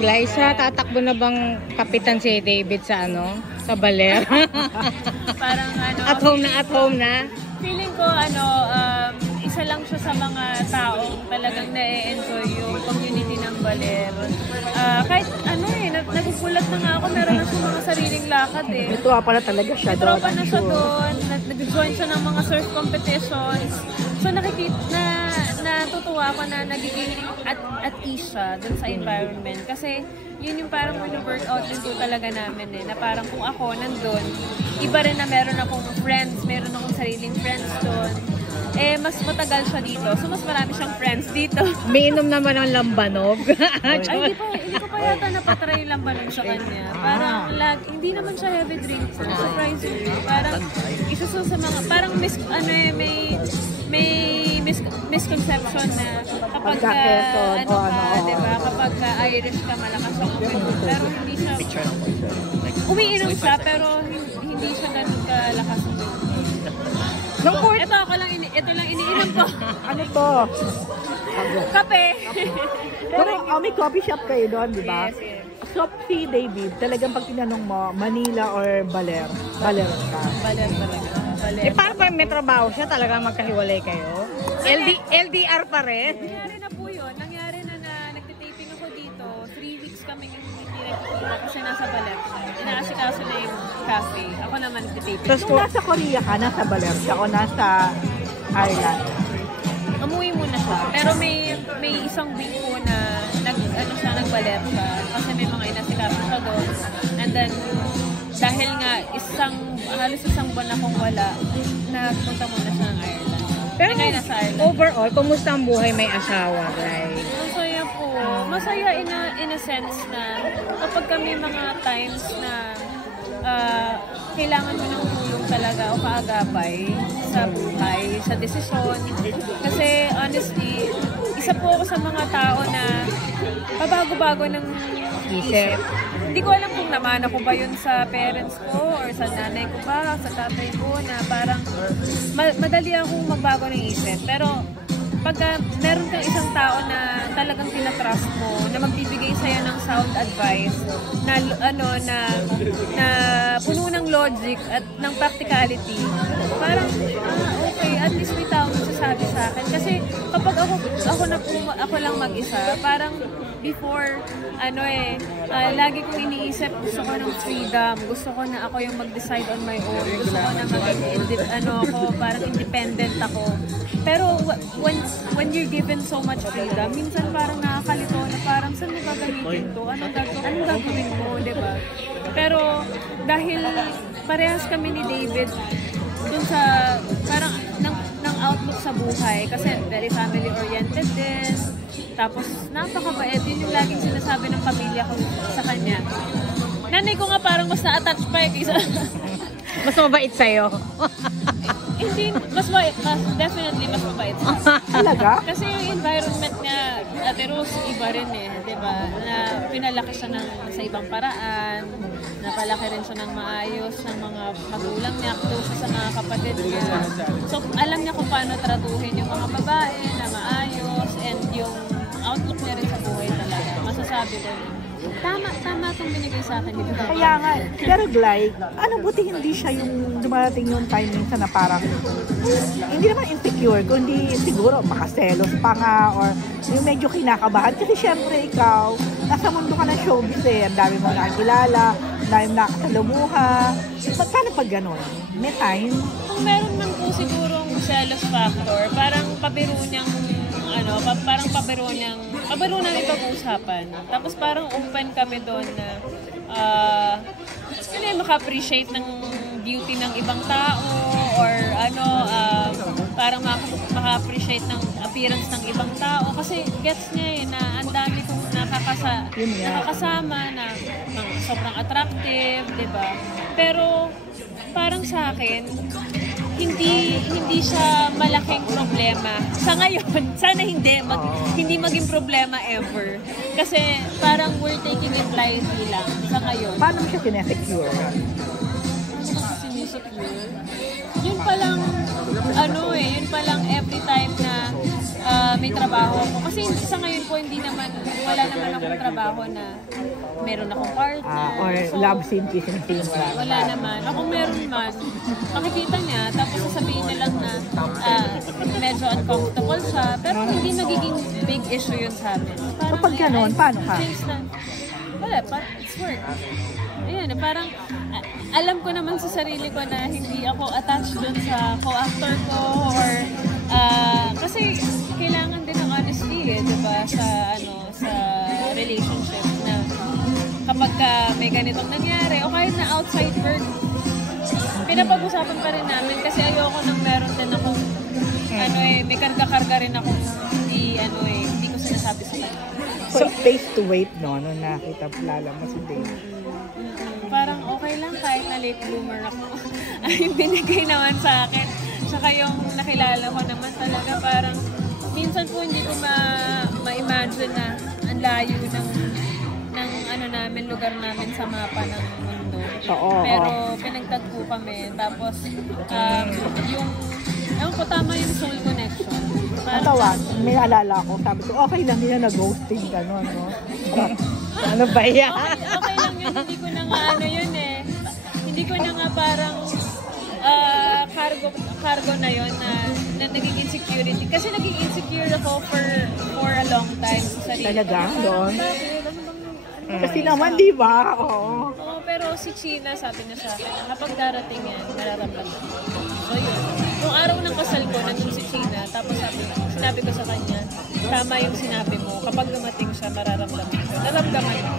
Glyza, tatakbo na bang kapitan si David sa ano? Sa baler? Parang ano, at home na. Feeling ko isa lang siya sa mga taong talagang na-enjoy yung community ng baler. Kahit nagugulat na nga ako, meron na siya mga sariling lakad eh. Ito pala talaga siya doon. Tropa na siya doon, nag-join siya ng mga surf competitions. So natutuwa ako na nagiging at ease siya dun sa environment. Kasi yun yung parang workout din po talaga namin eh. Na parang kung ako nandun, iba rin na meron akong friends, meron akong sariling friends doon. Eh, mas matagal siya dito. So, mas marami siyang friends dito. May inom naman ng lambanog. Ay, hindi ko pa yata napatry yung lambanog sa kanya. Parang, hindi naman siya heavy drink. Surprisingly. Parang, isa sa mga, parang may misconception na kapag diba? Kapag Irish ka, malakas ang uminom. Pero hindi siya, umiinom siya, pero hindi siya ganun kalakas ang uminom. Ito lang iniinom ko. Ano to? Kape. Pero may coffee shop kayo doon, di ba? Yes, yes. So, si David, talagang pag tinanong mo, Manila or Baler? Baler ka. Baler talaga. Baler. Eh, paano pag may trabaho siya, talagang magkahiwalay kayo? LDR pa rin? Nangyari na po yun. Nangyari na nagtitaping ako dito. 3 weeks kami hindi nagtitiping kasi nasa Baler. Inaasikaso na yung cafe. Ako naman nagtitaping. Nung nasa Korea ka, nasa Baler siya o nasa Ireland? Umuwi muna siya. Pero may isang week po na nagbaler siya. Kasi may mga inasikaso siya doon. And then, dahil nga halos isang buwan akong wala, nagpunta muna siya ng Ireland. Pero nasa Ireland. Overall, kumusta ang buhay may asawa? Like, Masaya po. Masaya in a sense na kapag kami mga times na kailangan mo ng tulong talaga o kaagapay sa buhay, sa desisyon. Kasi honestly, isa po ako sa mga tao na pabago-bago ng isip. Hindi ko alam kung naman ako ba yun sa parents ko or sa nanay ko ba, sa tatay ko, na parang madali akong magbago ng isip. Pero pagka meron kang isang tao na talagang tinatrust mo, na magbibigay sa'yo ng sound advice, na puno ng logic at ng practicality, parang, okay, at least may tao magsasabi sa akin. Kasi kapag ako lang mag-isa, parang before, lagi kong iniisip, gusto ko ng freedom, gusto ko na ako yung mag-decide on my own, gusto ko na parang independent ako. Pero when you're given so much freedom, minsan parang nakakalito na parang saan mo gagamitin to? Anong gagawin mo, di ba? Pero dahil parehas kami ni David dun sa parang ng outlook sa buhay, kasi very family-oriented din. Tapos napakabait, yun yung laging sinasabi ng pamilya ko sa kanya. Nanay ko nga parang mas na-attach pa kaysa mas mabait sa'yo. Hindi, definitely mas mabait. Talaga? Kasi yung environment niya, Ate Rose, iba rin eh, di ba? Na pinalaki siya sa ibang paraan, napalaki rin siya ng maayos ng mga magulang niya, close siya sa mga kapatid niya. So, alam niya kung paano tratuhin yung mga babae na maayos, and yung outlook niya rin sa buhay talaga. Masasabi ko rin. Tama itong binigay sa akin. Kaya nga, pero Gly, buti hindi siya yung dumarating yung time minsan na parang, hindi naman insecure, kundi siguro makaselos pa nga, or yung medyo kinakabahan. Kasi syempre ikaw, nasa mundo ka ng showbiz eh, ang dami mo nakakilala, ang dami mo nakakasalamuha. Paano pag gano'n? May time? Kung meron man po sigurong jealous factor, parang pabiro niyang ipag-usapan. Tapos parang open kami doon na maka-appreciate ng beauty ng ibang tao, or parang maka-appreciate ng appearance ng ibang tao. Kasi gets niya na ang dami kong nakakasama na sobrang attractive, di ba? Pero parang sa akin, hindi siya malaking problema. Sa ngayon, sana hindi maging problema ever. Kasi parang we're taking it lightly lang sa ngayon. Paano mo siya sinesecure? Sinesecure? Yun palang every time na may trabaho ako. Kasi sa ngayon po, wala naman akong trabaho na meron akong partner. Or So, love scene, kissing scene, wala naman. Ako meron man, makikita niya, tapos sasabihin niya lang na medyo uncomfortable siya, pero hindi nagiging big issue yun sa amin. Kapag ganon, paano ka? Wala, it's work. Ayun, parang alam ko naman sa sarili ko na hindi ako attached dun sa co-actor ko or kasi kailangan din ng honesty di ba, sa relationship na kapag may ganitong nangyari o kahit na outside work, pinapag-usapan pa rin namin kasi ayoko nang meron din akong may karga-karga rin ako hindi ko sinasabi sa kanya. So, face to wait, no? Nung nakita lala mo si Dave. Parang okay lang kahit na late bloomer ako. Ay, binigay naman sa akin. Saka yung nakilala ko naman talaga, parang minsan po hindi ko ma-imagine na ang layo ng lugar namin sa mapa ng mundo. Pero pinagtagpo kami. Tapos, ewan ko, tama yung soul connection. Natawa, may alala ko. Sabi ko, okay lang yun na ghosting ka, no? Ano ba yan? Okay lang yun, hindi ko na nga yun eh. Hindi ko na nga parang cargo na yun na naging insecurity. Kasi naging insecure ako for a long time sa sarili. Talaga? Doon? Bakit? Kasi naman, di ba? Oo. Oo, pero si China, sabi niya sa akin, kapag darating yan, nararamdaman ko. So yun. Yung araw ng kasal ko, nandun si China, tapos sinabi ko sa kanya, tama yung sinabi mo, kapag dumating siya, mararamdaman ko. Naramdaman ko.